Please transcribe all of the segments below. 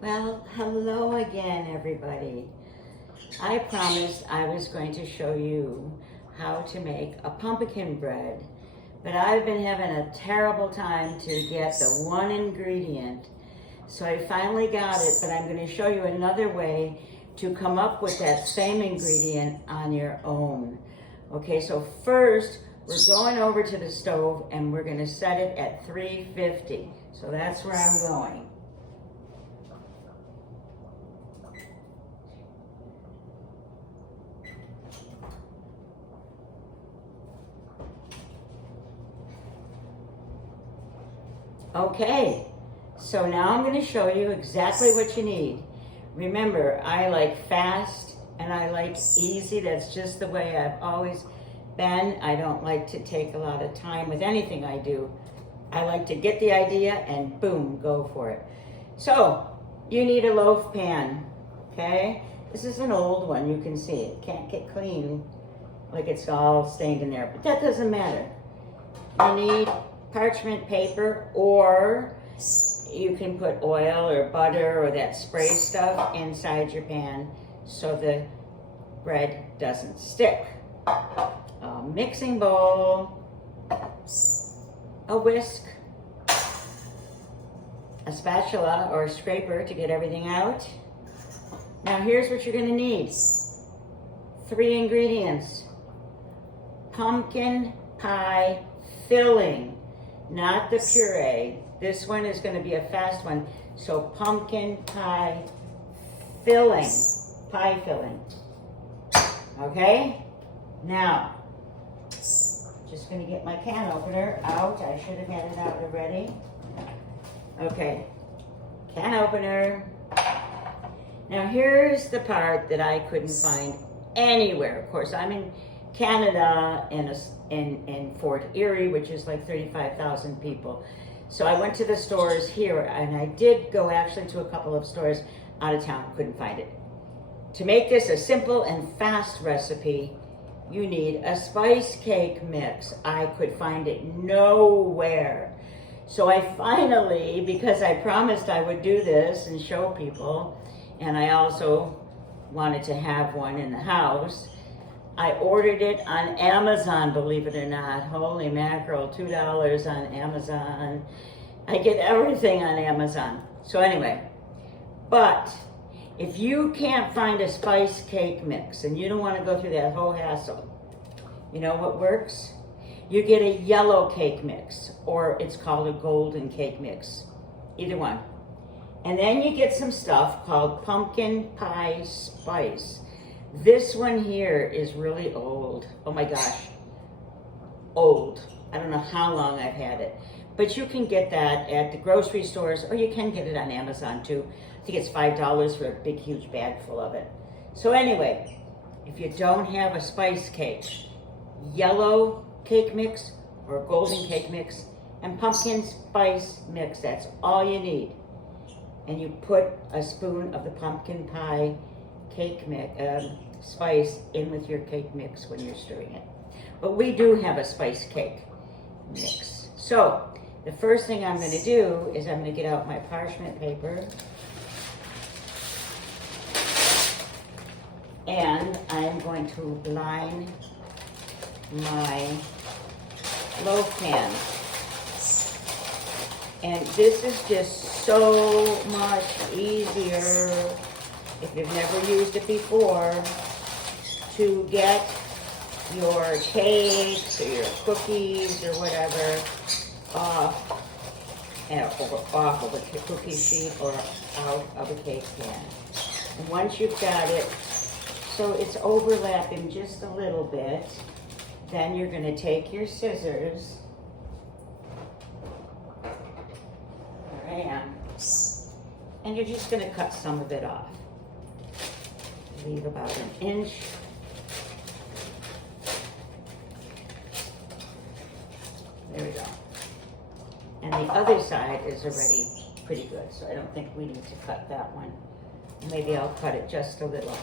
Well, hello again, everybody. I promised I was going to show you how to make a pumpkin bread, but I've been having a terrible time to get the one ingredient. So I finally got it, but I'm going to show you another way to come up with that same ingredient on your own. Okay, so first we're going over to the stove and we're going to set it at 350. So that's where I'm going. Okay, so now I'm going to show you exactly what you need. Remember, I like fast and I like easy. That's just the way I've always been. I don't like to take a lot of time with anything I do. I like to get the idea and boom, go for it. So, you need a loaf pan, okay? This is an old one, you can see it. Can't get clean, like it's all stained in there, but that doesn't matter. You need parchment paper, or you can put oil or butter or that spray stuff inside your pan so the bread doesn't stick. A mixing bowl, a whisk, a spatula or a scraper to get everything out. Now here's what you're gonna need. 3 ingredients. Pumpkin pie filling. Not the puree. This one is going to be a fast one. So pumpkin pie filling. Pie filling. Okay? Now, just going to get my can opener out. I should have had it out already. Okay. Can opener. Now here's the part that I couldn't find anywhere. Of course, I'm in Canada in Fort Erie, which is like 35,000 people. So I went to the stores here, and I did go actually to a couple of stores out of town, couldn't find it. To make this a simple and fast recipe, you need a spice cake mix. I could find it nowhere. So I finally, because I promised I would do this and show people, and I also wanted to have one in the house, I ordered it on Amazon, believe it or not. Holy mackerel, $2 on Amazon. I get everything on Amazon. So anyway, but if you can't find a spice cake mix and you don't want to go through that whole hassle, you know what works? You get a yellow cake mix, or it's called a golden cake mix. Either one. And then you get some stuff called pumpkin pie spice. This one here is really old. Oh my gosh, old. I don't know how long I've had it. But you can get that at the grocery stores, or you can get it on Amazon too. I think it's $5 for a big, huge bag full of it. So anyway, if you don't have a spice cake, yellow cake mix or golden cake mix and pumpkin spice mix, that's all you need. And you put a spoon of the pumpkin pie cake mix, spice in with your cake mix when you're stirring it. But we do have a spice cake mix. So the first thing I'm going to do is I'm going to get out my parchment paper, and I'm going to line my loaf pan. And this is just so much easier, if you've never used it before, to get your cakes or your cookies or whatever off of a cookie sheet or out of a cake pan. And once you've got it, so it's overlapping just a little bit, then you're going to take your scissors. There I am. And you're just going to cut some of it off. Leave about an inch. There we go. And the other side is already pretty good, so I don't think we need to cut that one. Maybe I'll cut it just a little,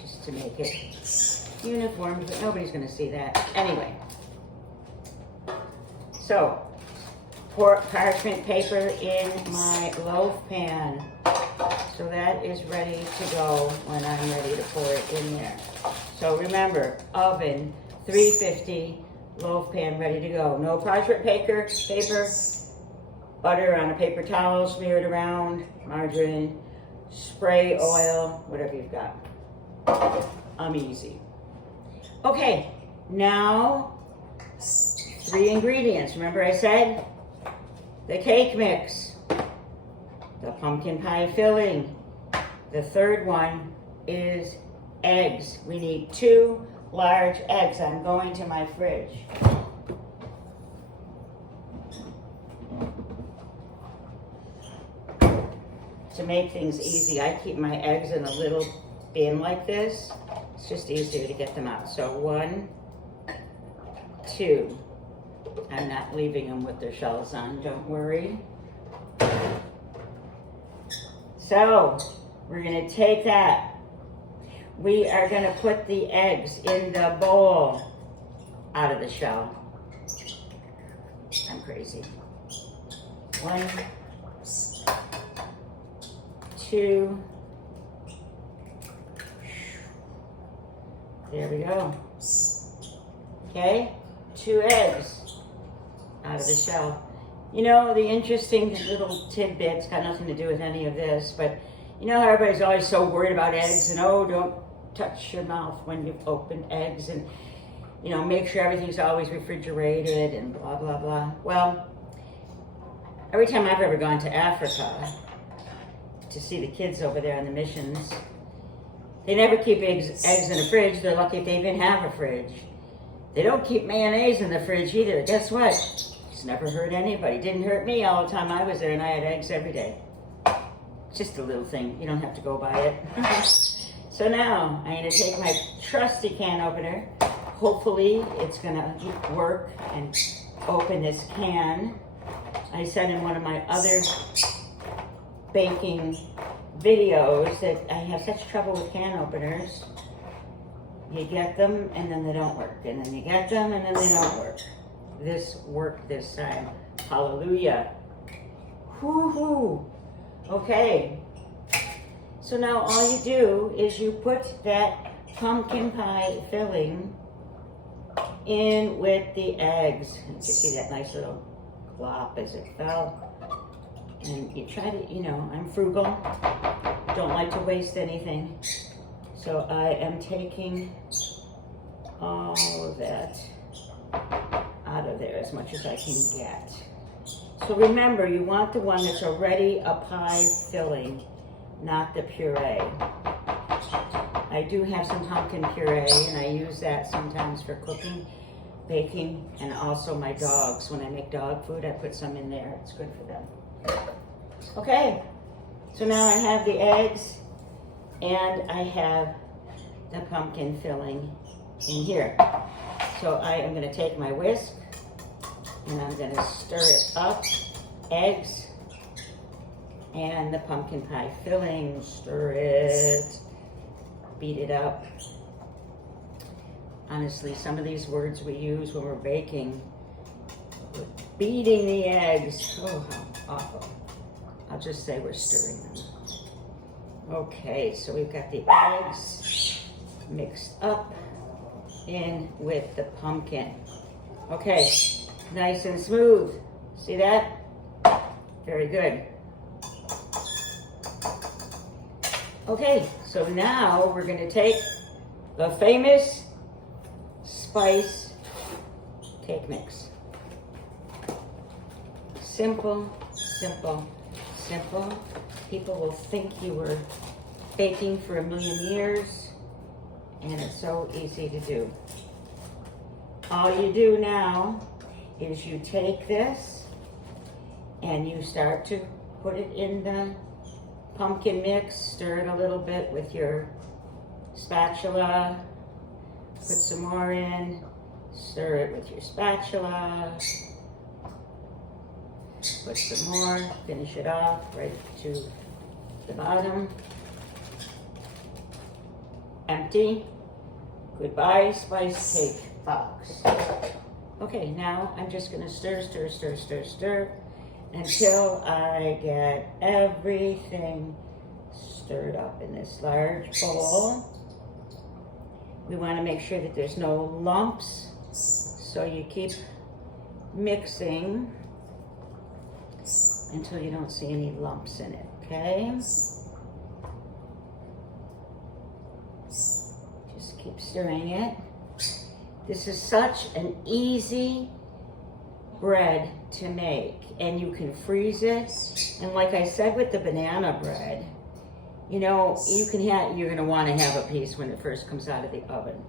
just to make it uniform, but nobody's going to see that. Anyway, so parchment paper in my loaf pan. So that is ready to go when I'm ready to pour it in there. So remember, oven, 350, loaf pan ready to go. No parchment paper, butter on a paper towel smeared around, margarine, spray oil, whatever you've got. I'm easy. Okay, now 3 ingredients. Remember I said the cake mix, the pumpkin pie filling. The third one is eggs. We need 2 large eggs. I'm going to my fridge. To make things easy, I keep my eggs in a little bin like this. It's just easier to get them out. So 1, 2. I'm not leaving them with their shells on, don't worry. So, we're gonna take that. We are gonna put the eggs in the bowl out of the shell. I'm crazy. 1, 2. There we go. Okay, 2 eggs out of the shell. You know, the interesting little tidbits, got nothing to do with any of this, but you know how everybody's always so worried about eggs and, oh, don't touch your mouth when you've opened eggs, and, you know, make sure everything's always refrigerated and blah, blah, blah. Well, every time I've ever gone to Africa to see the kids over there on the missions, they never keep eggs in a fridge. They're lucky if they even have a fridge. They don't keep mayonnaise in the fridge either. Guess what? It's never hurt anybody. Didn't hurt me all the time I was there, and I had eggs every day. Just a little thing. You don't have to go buy it. So now I'm going to take my trusty can opener. Hopefully it's going to work and open this can. I said in one of my other baking videos that I have such trouble with can openers. You get them and then they don't work, and then you get them and then they don't work. This worked this time. Hallelujah. Whoo-hoo. Okay. So now all you do is you put that pumpkin pie filling in with the eggs. You can see that nice little glop as it fell. And you try to, you know, I'm frugal. Don't like to waste anything. So I am taking all of that out of there as much as I can get. So remember, you want the one that's already a pie filling, not the puree. I do have some pumpkin puree, and I use that sometimes for cooking, baking, and also my dogs. When I make dog food, I put some in there. It's good for them. Okay, so now I have the eggs, and I have the pumpkin filling in here. So I am going to take my whisk, and I'm going to stir it up. Eggs and the pumpkin pie filling. Stir it. Beat it up. Honestly, some of these words we use when we're baking, beating the eggs. Oh, how awful. I'll just say we're stirring them. Okay, so we've got the eggs mixed up in with the pumpkin. Okay, nice and smooth. See that? Very good. Okay, so now we're going to take the famous spice cake mix. Simple, simple, simple. People will think you were baking for 1,000,000 years, and it's so easy to do. All you do now is you take this and you start to put it in the pumpkin mix, stir it a little bit with your spatula, put some more in, stir it with your spatula, put some more, finish it off right to the bottom. Empty. Goodbye, spice cake box. Okay, now I'm just gonna stir, stir, stir, stir, stir until I get everything stirred up in this large bowl. We want to make sure that there's no lumps, so you keep mixing until you don't see any lumps in it, okay? Just keep stirring it. This is such an easy bread to make, and you can freeze it. And like I said with the banana bread, you know, you're gonna want to have a piece when it first comes out of the oven,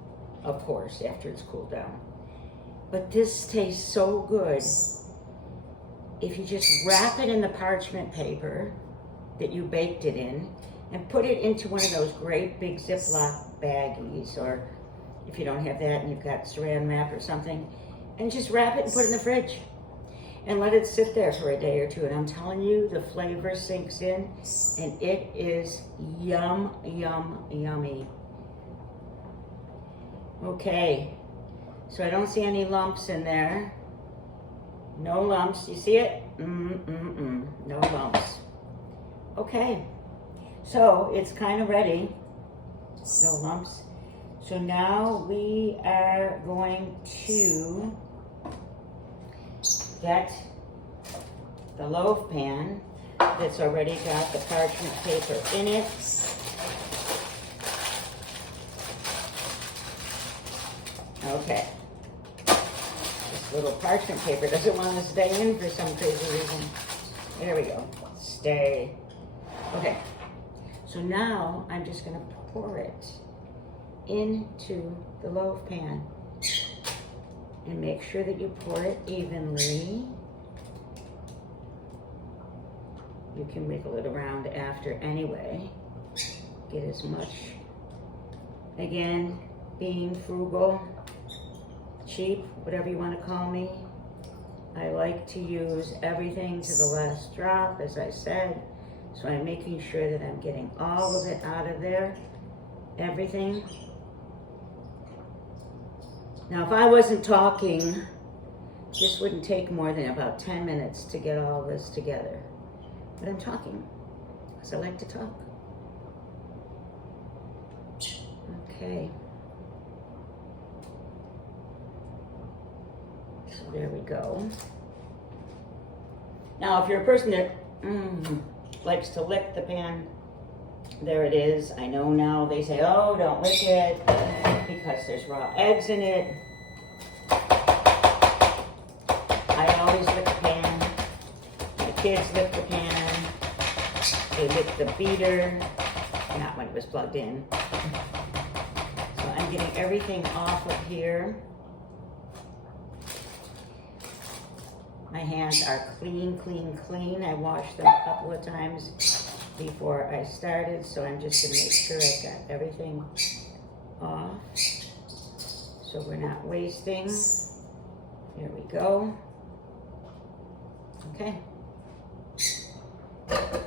of course, after it's cooled down. But this tastes so good if you just wrap it in the parchment paper that you baked it in and put it into one of those great big Ziploc baggies, or if you don't have that and you've got saran wrap or something, and just wrap it and put it in the fridge and let it sit there for a day or two. And I'm telling you, the flavor sinks in and it is yum, yum, yummy. Okay, so I don't see any lumps in there. No lumps, you see it? No lumps. Okay, so it's kind of ready. No lumps. So now we are going to get the loaf pan that's already got the parchment paper in it. Okay. This little parchment paper doesn't want to stay in for some crazy reason. There we go. Stay. Okay. So now I'm just going to pour it into the loaf pan. And make sure that you pour it evenly. You can wiggle it around after anyway. Get as much. Again, being frugal, cheap, whatever you want to call me. I like to use everything to the last drop, as I said. So I'm making sure that I'm getting all of it out of there. Everything. Now, if I wasn't talking, this wouldn't take more than about 10 minutes to get all this together. But I'm talking, because I like to talk. Okay. So there we go. Now, if you're a person that likes to lick the pan, there it is. I know now they say, oh, don't lick it because there's raw eggs in it. I always lick the pan. My kids lick the pan. They lick the beater. Not when it was plugged in. So I'm getting everything off of here. My hands are clean, clean, clean. I washed them a couple of times before I started, so I'm just gonna make sure I got everything off so we're not wasting. There we go. Okay.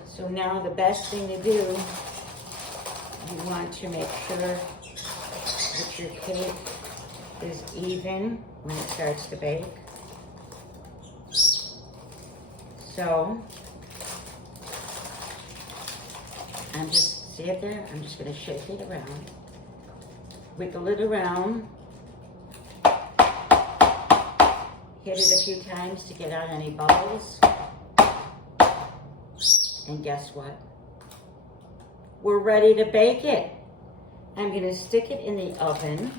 So now the best thing to do, you want to make sure that your cake is even when it starts to bake. So see it there? I'm just going to shake it around, wiggle it around, hit it a few times to get out any bubbles, and guess what? We're ready to bake it. I'm going to stick it in the oven,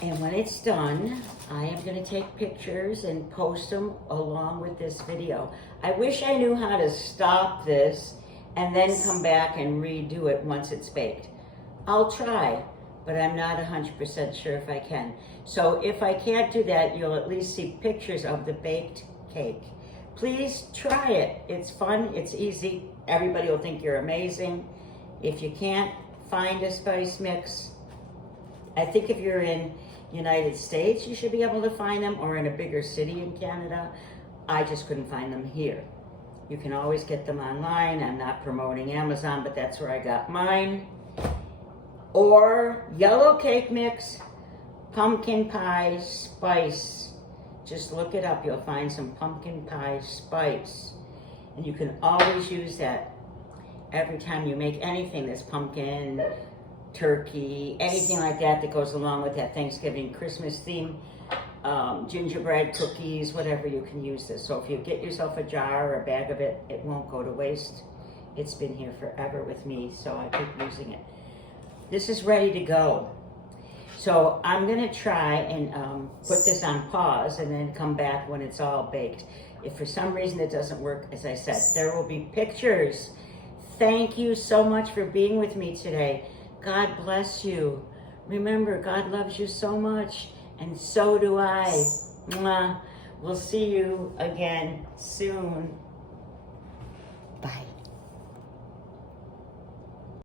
and when it's done, I am going to take pictures and post them along with this video. I wish I knew how to stop this and then come back and redo it once it's baked. I'll try, but I'm not 100% sure if I can. So if I can't do that, you'll at least see pictures of the baked cake. Please try it. It's fun, it's easy. Everybody will think you're amazing. If you can't find a spice mix, I think if you're in United States, you should be able to find them, or in a bigger city in Canada. I just couldn't find them here. You can always get them online. I'm not promoting Amazon, but that's where I got mine. Or yellow cake mix, pumpkin pie spice. Just look it up. You'll find some pumpkin pie spice. And you can always use that every time you make anything that's pumpkin, turkey, anything like that that goes along with that Thanksgiving, Christmas theme, gingerbread, cookies, whatever, you can use this. So if you get yourself a jar or a bag of it, it won't go to waste. It's been here forever with me, so I keep using it. This is ready to go. So I'm gonna try and put this on pause and then come back when it's all baked. If for some reason it doesn't work, as I said, there will be pictures. Thank you so much for being with me today. God bless you. Remember, God loves you so much, and so do I. Mwah. We'll see you again soon. Bye.